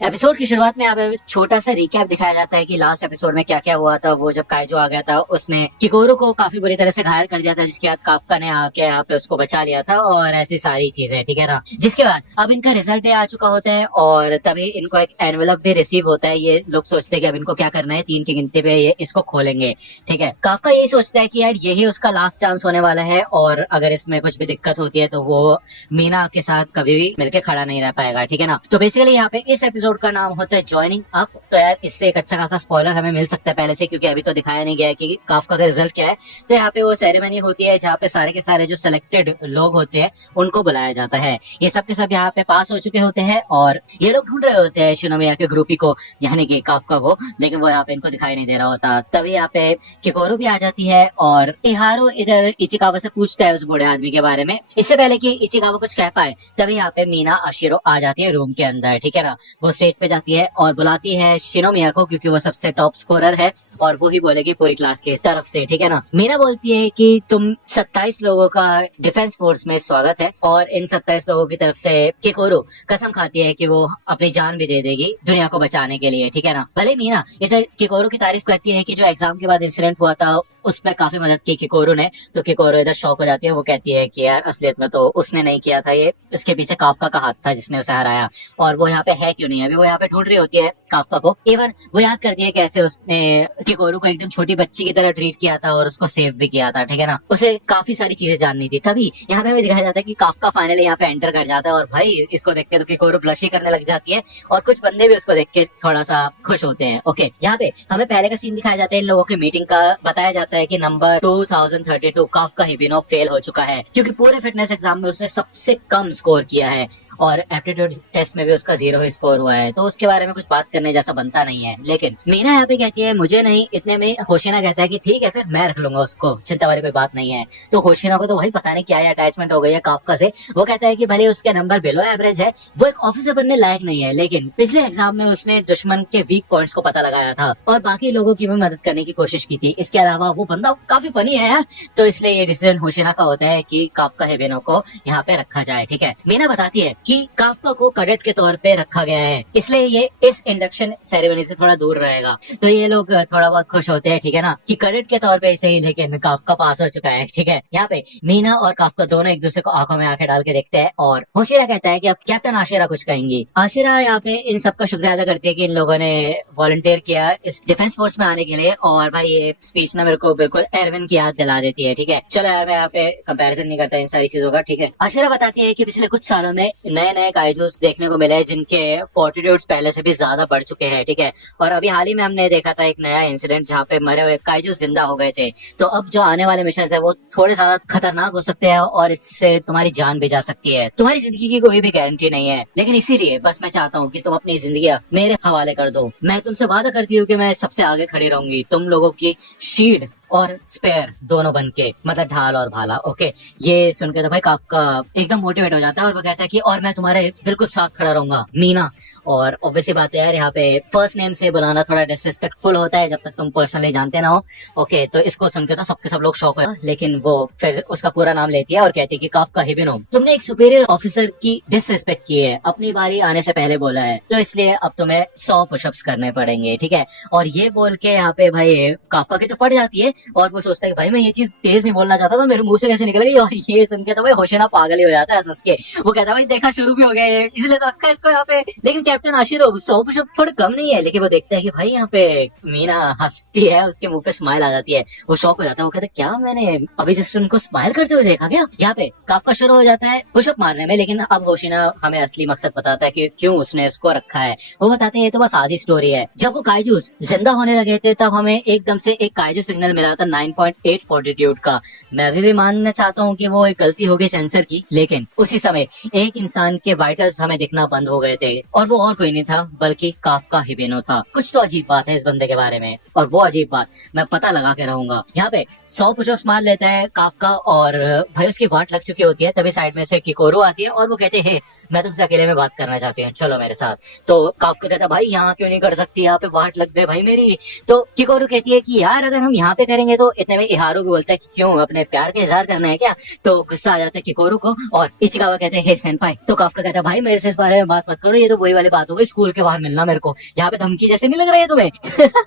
Episode की शुरुआत में अब छोटा सा रिकैप दिखाया जाता है कि लास्ट एपिसोड में क्या क्या हुआ था। वो जब काइजो आ गया था उसने किकोरो को काफी बुरी तरह से घायल कर दिया था, जिसके बाद काफका ने आके यहाँ पे उसको बचा लिया था और ऐसी सारी चीजें, ठीक है ना। जिसके बाद अब इनका रिजल्ट आ चुका होता है और तभी इनको एक एनवेलप भी रिसीव होता है। ये लोग सोचते हैं कि अब इनको क्या करना है, 3 की गिनती पे ये इसको खोलेंगे, ठीक है। काफका यही सोचता है कि यार यही उसका लास्ट चांस होने वाला है और अगर इसमें कुछ भी दिक्कत होती है तो वो मीना के साथ कभी भी मिलके खड़ा नहीं रह पाएगा, ठीक है ना। तो बेसिकली यहाँ पे इस एपिसोड का नाम होता है ज्वाइनिंग अप। तो यार इससे एक अच्छा खासा स्पॉइलर हमें मिल सकता है पहले से, क्योंकि अभी तो दिखाया नहीं गया है कि काफका का रिजल्ट क्या है। तो यहाँ पे वो सेरेमनी होती है जहाँ पे सारे के सारे जो सिलेक्टेड लोग होते हैं उनको बुलाया जाता है। ये सब के सब यहाँ पे पास हो चुके होते हैं और ये लोग ढूंढ रहे होते हैं शिनोमिया के ग्रुपी को, यानी कि काफका को, लेकिन वो यहाँ पे इनको दिखाई नहीं दे रहा होता। तभी यहाँ पे किकोरो भी आ जाती है और इहारो इधर इचिकावा से पूछता है उस बूढ़े आदमी के बारे में। इससे पहले कि इचिकावा कुछ कह पाए तभी यहाँ पे मीना आशिरो आ जाती है रूम के अंदर, ठीक है ना। वो स्टेज पे जाती है और बुलाती है शिनोमिया को, क्योंकि वो सबसे टॉप स्कोरर है और वो ही बोलेगी पूरी क्लास के तरफ से, ठीक है ना। मीना बोलती है कि तुम 27 लोगों का डिफेंस फोर्स में स्वागत है और इन 27 लोगों की तरफ से किकोरो कसम खाती है कि वो अपनी जान भी दे देगी दुनिया को बचाने के लिए, ठीक है ना। भले मीना इधर किकोरो की तारीफ करती है कि जो एग्जाम के बाद इंसिडेंट हुआ था उसमें काफी मदद की किकोरो ने, तो किकोरो इधर शॉक हो जाती है। वो कहती है कि यार असलियत में तो उसने नहीं किया था, ये उसके पीछे काफका का हाथ था जिसने उसे हराया और वो यहाँ पे है क्यों नहीं। अभी वो यहाँ पे ढूंढ रही होती है काफका को। इवन वो याद करती है कैसे उसने किकोरो को एकदम छोटी बच्ची की तरह ट्रीट किया था और उसको सेव भी किया था, ठीक है ना। उसे काफी सारी चीजें जाननी थी। तभी यहाँ पे भी दिखाया जाता है कि काफका फाइनली यहाँ पे एंटर कर जाता है और भाई इसको देख के तो किकोरो ब्लश ही करने लग जाती है और कुछ बंदे भी उसको देख के थोड़ा सा खुश होते हैं। ओके, यहाँ पे हमें पहले का सीन दिखाया जाता है इन लोगों की मीटिंग का। बताया जाता है कि नंबर 2032 काफका हिबिनो फेल हो चुका है क्योंकि पूरे फिटनेस एग्जाम में उसने सबसे कम स्कोर किया है और एप्टीट्यूड टेस्ट में भी उसका 0 ही स्कोर हुआ है। तो उसके बारे में कुछ बात करने जैसा बनता नहीं है। लेकिन मीना यहाँ पे कहती है मुझे नहीं, इतने में होशिना कहता है कि ठीक है फिर मैं रख लूंगा उसको, चिंता वाली कोई बात नहीं है। तो होशिना को तो वही पता नहीं क्या अटैचमेंट हो गई है काफका से। वो कहता है कि भले उसके नंबर बिलो एवरेज है, वो एक ऑफिसर बनने लायक नहीं है, लेकिन पिछले एग्जाम में उसने दुश्मन के वीक पॉइंट्स को पता लगाया था और बाकी लोगों की भी मदद करने की कोशिश की थी। इसके अलावा वो बंदा काफी फनी है यार। तो इसलिए ये डिसीजन होशिना का होता है कि काफका हिबिनो को यहाँ पे रखा जाए, ठीक है। मीना बताती है कि काफका को कैडेट के तौर पे रखा गया है, इसलिए ये इस इंडक्शन सेरेमनी से थोड़ा दूर रहेगा। तो ये लोग थोड़ा बहुत खुश होते हैं, ठीक है ना, कि कैडेट के तौर पे सही, लेकिन काफका पास हो चुका है, ठीक है। यहाँ पे मीना और काफका दोनों एक दूसरे को आंखों में आंखें डाल के देखते हैं और होशिरा कहता है कि अब कैप्टन आशिरा कुछ कहेंगी। आशिरा यहाँ पे इन सबका शुक्रिया अदा करती है कि इन लोगों ने वॉलंटियर किया इस डिफेंस फोर्स में आने के लिए। और भाई ये स्पीच ना मेरे को बिल्कुल एरविन की याद दिला देती है, ठीक है। चलो यार मैं यहाँ पे कंपैरिजन नहीं करता इन सारी चीजों का, ठीक है। आशिरा बताती है कि पिछले कुछ सालों में नए नए काइजूस देखने को मिले जिनके फोर्टिट्यूड्स पहले से भी ज्यादा बढ़ चुके हैं, ठीक है। और अभी हाल ही में हमने देखा था एक नया इंसिडेंट जहाँ पे मरे हुए काइजूस जिंदा हो गए थे। तो अब जो आने वाले मिशन है वो थोड़े ज्यादा खतरनाक हो सकते हैं और इससे तुम्हारी जान भी जा सकती है। तुम्हारी जिंदगी की कोई भी गारंटी नहीं है, लेकिन इसीलिए बस मैं चाहता हूँ कि तुम अपनी जिंदगी मेरे हवाले कर दो। मैं तुमसे वादा करती हूँ कि मैं सबसे आगे खड़ी रहूंगी, तुम लोगों की शील्ड और स्पेयर दोनों बन के, मतलब ढाल और भाला। ओके, ये सुनकर तो भाई काफका एकदम मोटिवेट हो जाता है और वो कहता है कि और मैं तुम्हारे बिल्कुल साथ खड़ा रहूंगा मीना। और ऑब्वियसली बात है यार, यहाँ पे फर्स्ट नेम से बुलाना थोड़ा डिसरिस्पेक्टफुल होता है जब तक तुम पर्सनली जानते ना हो। ओके, तो इसको सुनकर तो सबके सब लोग शौक है, लेकिन वो फिर उसका पूरा नाम लेती है और कहती है कि काफका हिबिनो, तुमने एक सुपीरियर ऑफिसर की डिसरिस्पेक्ट की है, अपनी बारी आने से पहले बोला है, तो इसलिए अब तुम्हें 100 पुशअप्स करने पड़ेंगे, ठीक है। और ये बोल के यहाँ पे भाई काफका की तो फट जाती है और वो सोचता है कि भाई मैं ये चीज तेज नहीं बोलना चाहता था, मेरे मुंह से कैसे निकल गई। और ये सुन के तो भाई होशिना पागल ही हो जाता है हंस के। वो कहता है भाई देखा शुरू भी हो गया है, इसलिए तो रखा है इसको यहाँ पे। लेकिन कैप्टन आशिरो 100 पुशअप थोड़े कम नहीं है, लेकिन वो देखता है कि भाई यहाँ पे मीना हंसती है, उसके मुंह पे स्माइल आ जाती है, वो शौक हो जाता है। वो कहता है क्या मैंने अभी जस्ट उनको स्माइल करते हुए देखा क्या। यहाँ पे काफका शुरू हो जाता है पुशअप मारने में, लेकिन अब होशिना हमें असली मकसद बताता है कि क्यों उसने इसको रखा है। वो बताते हैं ये तो बस आधी स्टोरी है। जब वो काइजूस जिंदा होने लगे थे तब हमें एकदम से एक काइजू सिग्नल मिला था 9.8 फोर्टिट्यूड का। मैं अभी भी मानना चाहता हूँ कि वो एक गलती हो गई सेंसर की, लेकिन उसी समय एक इंसान के वाइटल्स हमें दिखना बंद हो गए थे और वो और कोई नहीं था बल्कि काफका हिबिनो था। कुछ तो अजीब बात है इस बंदे के बारे में और वो अजीब बात मैं पता लगा के रहूंगा। यहाँ पे 100 पुशअप्स मार लेता है काफका और भाई उसकी वाट लग चुकी होती है। तभी साइड में से किकोरो आती है और वो कहते हैं मैं तुमसे अकेले में बात करना चाहती हूँ, चलो मेरे साथ। तो काफका कहता भाई यहाँ क्यों नहीं कर सकती, यहाँ पे वाट लग गई भाई मेरी। तो किकोरो कहती है कि यार अगर हम यहाँ पे करें करेंगे। तो इतने में इहारू को बोलता है कि क्यों, अपने प्यार का इजहार करना है क्या? तो गुस्सा आ जाता है किकोरू को और इचिकावा कहते हैं हे सेनपाई। तो काफका कहता है भाई मेरे से इस बारे में बात मत करो, ये तो वही वाली बात हो गई, स्कूल के बाहर मिलना मेरे को, यहाँ पे धमकी जैसे नहीं लग रही है तुम्हें?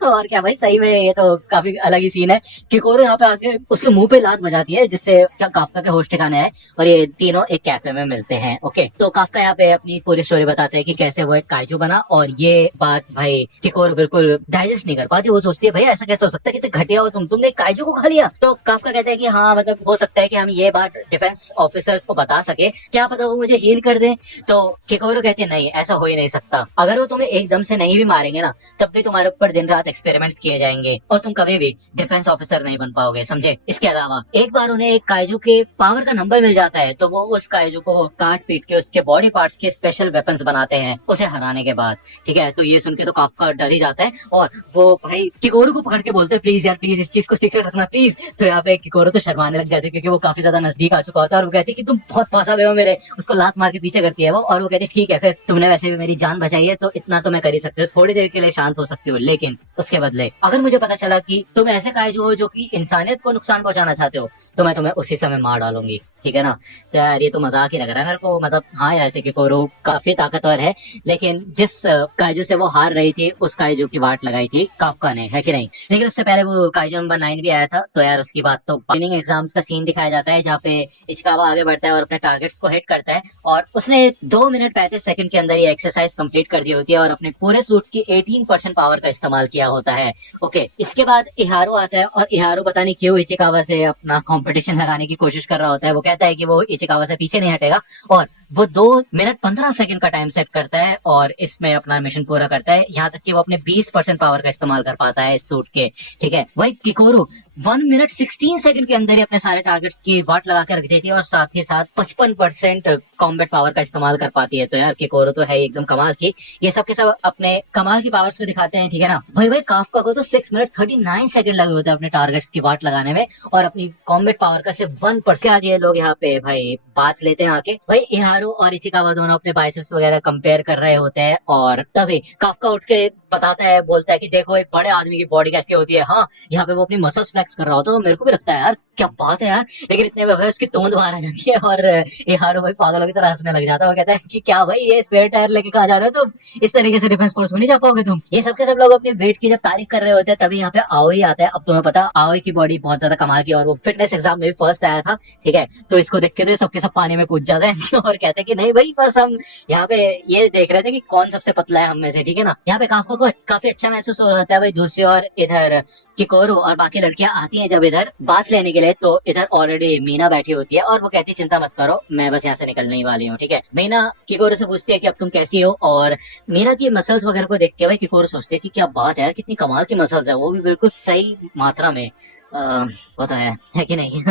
और क्या भाई, सही में ये तो काफी अलग ही सीन है। किकोरू यहाँ पे आके उसके मुंह पे लात बजाती है, जिससे क्या काफका के होश ठिकाने है और ये तीनों एक कैफे में मिलते हैं। ओके, तो काफका यहाँ पे अपनी पूरी स्टोरी बताते हैं कि कैसे वो एक काइजू बना, और ये बात भाई किकोरू बिल्कुल डाइजेस्ट नहीं कर पाती। वो सोचती है भाई ऐसा कैसे हो सकता है, कितने घटिया हो तुमने एक काइजू को खा लिया। तो काफका कहते हैं कि हाँ मतलब हो सकता है कि हम ये बात डिफेंस ऑफिसर्स को बता सके, क्या पता वो मुझे हील कर दे। तो किकोरू कहती है नहीं, ऐसा हो ही नहीं सकता, अगर वो तुम्हें एकदम से नहीं भी मारेंगे ना, तब भी तुम्हारे ऊपर दिन रात एक्सपेरिमेंट्स किए जाएंगे और तुम कभी भी डिफेंस ऑफिसर नहीं बन पाओगे, समझे। इसके अलावा एक बार उन्हें एक काइजू के पावर का नंबर मिल जाता है, तो वो उस काइजू को काट पीट के उसके बॉडी पार्ट्स के स्पेशल वेपन्स बनाते हैं उसे हराने के बाद। ठीक है, तो ये सुन के तो काफका डर ही जाता है और वो भाई किकोरू को पकड़ के बोलते हैं प्लीज यार प्लीज इस चीज को सीक्रेट रखना प्लीज। तो यहाँ पे किकोरू तो शर्माने लग जाती है क्योंकि वो काफी ज्यादा नजदीक आ चुका होता है और वो कहती है कि तुम बहुत फंसा गए हो मेरे, उसको लात मार के पीछे करती है वो, और वो कहती है ठीक है फिर तुमने वैसे भी मेरी जान बचाई है तो इतना तो मैं कर ही सकती हूँ, थोड़ी देर के लिए शांत हो सकती हूँ, लेकिन उसके बदले अगर मुझे पता चला कि तुम ऐसे काइजू हो जो कि इंसानियत को नुकसान पहुंचाना चाहते हो, तो मैं तुम्हें उसी समय मार डालूंगी। ठीक है ना। तो यार ये तो मजाक ही लग रहा है मेरे को, मतलब हाँ ऐसे किकोरू काफी ताकतवर है, लेकिन जिस काइजू से वो हार रही थी उस काइजू की वाट लगाई थी काफका ने, है कि नहीं। लेकिन उससे पहले वो काइजू नंबर 9 भी आया था, तो यार उसकी बात तो ट्रेनिंग एग्जाम्स का सीन दिखाया जाता है जहाँ पे इचिकावा आगे बढ़ता है और अपने टारगेट्स को हिट करता है, और उसने 2 मिनट 35 सेकंड के अंदर ये एक्सरसाइज कंप्लीट कर दी होती है और अपने पूरे सूट की 18% पावर का इस्तेमाल किया होता है। ओके, इसके बाद इहारू आता है और इहारू पता नहीं क्यों इचिकावा से अपना कंपटीशन लगाने की कोशिश कर रहा होता है। वो कहता है कि वो इचिकावा से पीछे नहीं हटेगा और वो 2 मिनट 15 सेकंड का टाइम सेट करता है और इसमें अपना मिशन पूरा करता है, यहाँ तक कि वो अपने 20% पावर का इस्तेमाल कर पाता है इस सूट के। ठीक है, वही किकोरू 1 मिनट 16 सेकंड के अंदर ही अपने सारे टारगेट्स की वाट लगा के रख देती है और साथ ही साथ 55% कॉम्बैट पावर का इस्तेमाल कर पाती है। तो यार किकोरू तो है एकदम कमाल की, ये सब के सब अपने कमाल की पावर्स को दिखाते हैं। ठीक है ना भाई काफका को तो 6 मिनट 39 सेकंड लगे होते हैं अपने टारगेट्स की वाट लगाने में और अपनी कॉम्बैट पावर का सिर्फ 1%। आज ये लोग यहाँ पे भाई बात लेते हैं आके, भाई इहारू और इचिकावा दोनों अपने बाइसेप्स वगैरह कंपेयर कर रहे होते हैं और तभी काफका उठ के बताता है, बोलता है कि देखो एक बड़े आदमी की बॉडी कैसी होती है। हाँ, यहाँ पे वो अपनी मसल्स फ्लेक्स कर रहा होता है, तो मेरे को भी लगता है यार क्या बात है यार, लेकिन इतने में उसकी तोंद बाहर आ जाती है और इहारू भाई पागलों की तरह हंसने लग जाता है। वो कहता है कि क्या भाई ये स्पेयर टायर लेके कहा जा रहे हो तुम, इस तरीके से डिफेंस फोर्स में नहीं जा पाओगे तुम। ये सबके सब लोग अपने वेट की जब तारीफ कर रहे होते हैं तभी यहाँ पे आओई आता है। अब तुम्हें पता आओई की बॉडी बहुत ज्यादा कमाल की और वो फिटनेस एग्जाम में भी फर्स्ट आया था। ठीक है, तो इसको देख के तो सबके सब पानी में कूद जाते हैं और कहते हैं कि नहीं भाई बस हम यहाँ पे ये देख रहे थे कि कौन सबसे पतला है हम में से। ठीक है ना, यहाँ पे काफका को काफी अच्छा महसूस हो रहा था भाई। दूसरी ओर इधर किकोरू और बाकी लड़कियां आती हैं जब इधर बात लेने के लिए, तो इधर ऑलरेडी मीना बैठी होती है और वो कहती है चिंता मत करो मैं बस यहाँ से निकलने ही वाली हूँ। ठीक है, मीना किकोरू से पूछती है कि अब तुम कैसी हो, और मीना की मसल्स वगैरह को देख के भाई किकोरू सोचते है कि क्या बात है यार, कितनी कमाल की मसल्स है, वो भी बिल्कुल सही मात्रा में। वो तो है कि नहीं।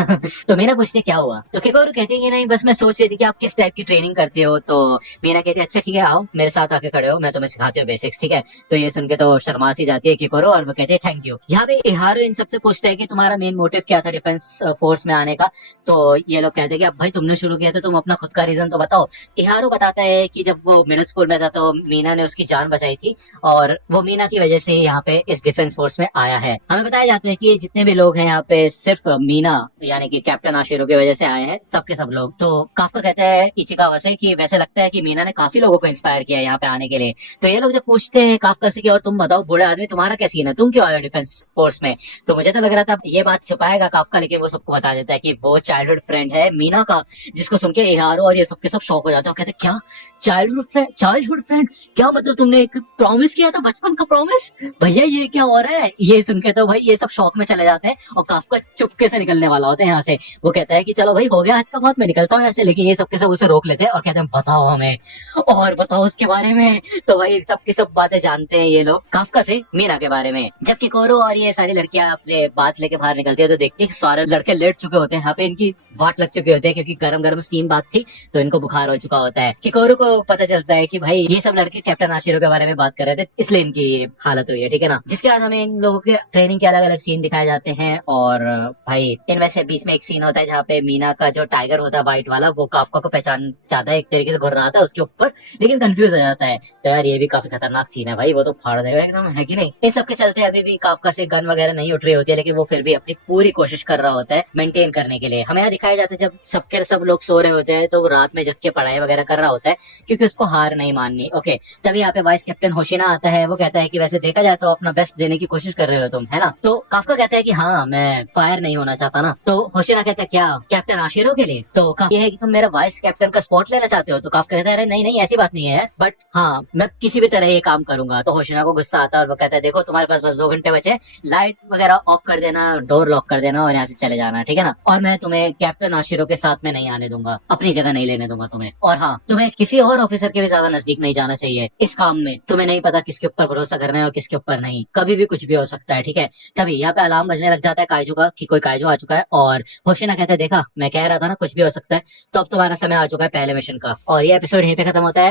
तो मीना पूछती है क्या हुआ, तो किकोरू कहती है कि नहीं बस मैं सोच रही थी कि आप किस टाइप की ट्रेनिंग करते हो। तो मीना कहती है अच्छा ठीक है आओ मेरे साथ आके खड़े हो, मैं तुम्हें सिखाती हूँ बेसिक्स। ठीक है, तो ये सुन के तो शर्मा सी जाती है किकोरू और वो कहती है थैंक यू। यहाँ पे इहारू इन सबसे पूछता है कि तुम्हारा मेन मोटिव क्या था डिफेंस फोर्स में आने का। तो ये लोग कहते हैं कि अब भाई तुमने शुरू किया तो तुम अपना खुद का रीजन तो बताओ। इहारू बताता है कि जब वो मिडिल स्कूल में था तो मीना ने उसकी जान बचाई थी और वो मीना की वजह से यहाँ पे इस डिफेंस फोर्स में आया है। हमें बताया जाता है कि जितने भी लोग हैं यहाँ पे सिर्फ मीना यानी कि कैप्टन आशिरो की वजह से आए हैं, सबके सब लोग। तो काफका कहता है इचिकावा से कि वैसे लगता है कि मीना ने काफी लोगों को इंस्पायर किया यहाँ पे आने के लिए। तो ये लोग जब पूछते हैं काफका से कि और तुम बताओ बूढ़े आदमी तुम्हारा क्या सीन है, तुम क्यों आए डिफेंस फोर्स में, तो मुझे तो लग रहा था ये बात छुपाएगा काफका, लेकिन वो सबको बता देता है कि वो चाइल्डहुड फ्रेंड है मीना का, जिसको सुन के इहारू और ये सबके सब शौक हो जाते हैं। कहते क्या चाइल्डहुड फ्रेंड, क्या मतलब तुमने एक प्रॉमिस किया था बचपन का प्रॉमिस, भैया ये क्या हो रहा है। ये सुन के तो भाई ये सब शौक में चले जाते हैं और काफका चुपके से निकलने वाला होता है यहाँ से। वो कहता है कि चलो भाई हो गया आज का बात, मैं निकलता हूँ ऐसे, लेकिन ये सबके सब उसे रोक लेते हैं और कहते हैं बताओ हमें और बताओ उसके बारे में। तो भाई सबकी सब बातें जानते हैं ये लोग काफका से मीना के बारे में। जब किकोरू और ये सारी लड़कियां अपने बात लेके बाहर निकलती है तो देखती है कि सारे लड़के लेट चुके होते हैं यहाँ पे, इनकी वाट लग चुकी होती है क्योंकि गरम गरम स्टीम बात थी तो इनको बुखार हो चुका होता है। किकोरू को पता चलता है कि भाई ये सब लड़के कैप्टन आशिरो के बारे में बात कर रहे थे इसलिए इनकी ये हालत हुई है। ठीक है ना, जिसके बाद हमें इन लोगों के ट्रेनिंग के अलग अलग सीन दिखाए जाते हैं हैं और भाई इनमें से बीच में एक सीन होता है जहाँ पे मीना का जो टाइगर होता है व्हाइट वाला वो काफका को पहचान जाता है, एक तरीके से घुर रहा था उसके ऊपर, लेकिन कंफ्यूज हो जाता है। तो यार ये भी काफी खतरनाक सीन है भाई, वो तो फाड़ देगा एकदम, है कि नहीं। इन सबके चलते अभी भी काफका से गन वगैरह नहीं उठ रही होती है, लेकिन वो फिर भी अपनी पूरी कोशिश कर रहा होता है मेंटेन करने के लिए। हमें यहाँ दिखाया जाता है जब सबके सब लोग सो रहे होते हैं तो वो रात में जग के पढ़ाई वगैरह कर रहा होता है, क्योंकि उसको हार नहीं माननी। ओके, तभी यहाँ पे वाइस कैप्टन होशिना आता है। वो कहता है कि वैसे देखा जाए तो अपना बेस्ट देने की कोशिश कर रहे हो तुम, है ना। तो काफका कहता है कि हाँ मैं फायर नहीं होना चाहता ना। तो होशिना कहता है क्या कैप्टन आशिरो के लिए, तो ये है कि तुम मेरा वाइस कैप्टन का स्पॉट लेना चाहते हो। तो काफका कहता है अरे नहीं नहीं ऐसी बात नहीं है, बट हाँ मैं किसी भी तरह ये काम करूंगा। तो होशिना को गुस्सा आता है और वो कहता है देखो तुम्हारे पास बस 2 घंटे बचे, लाइट वगैरह ऑफ कर देना, डोर लॉक कर देना और यहाँ से चले जाना, ठीक है ना। और मैं तुम्हें कैप्टन आशिरो के साथ में नहीं आने दूंगा, अपनी जगह नहीं लेने दूंगा तुम्हें। और हाँ तुम्हें किसी और ऑफिसर के भी ज्यादा नजदीक नहीं जाना चाहिए इस काम में। तुम्हें नहीं पता किसके ऊपर भरोसा करना है और किसके ऊपर नहीं, कभी भी कुछ भी हो सकता है, ठीक है। तभी यहाँ पे अलार्म बजने लग जाता है काइजू का कि कोई काइजू आ चुका है, और होशिना कहता है देखा मैं कह रहा था ना कुछ भी हो सकता है। तो अब तुम्हारा समय आ चुका है पहले मिशन का। और ये एपिसोड यहीं पे खत्म होता है।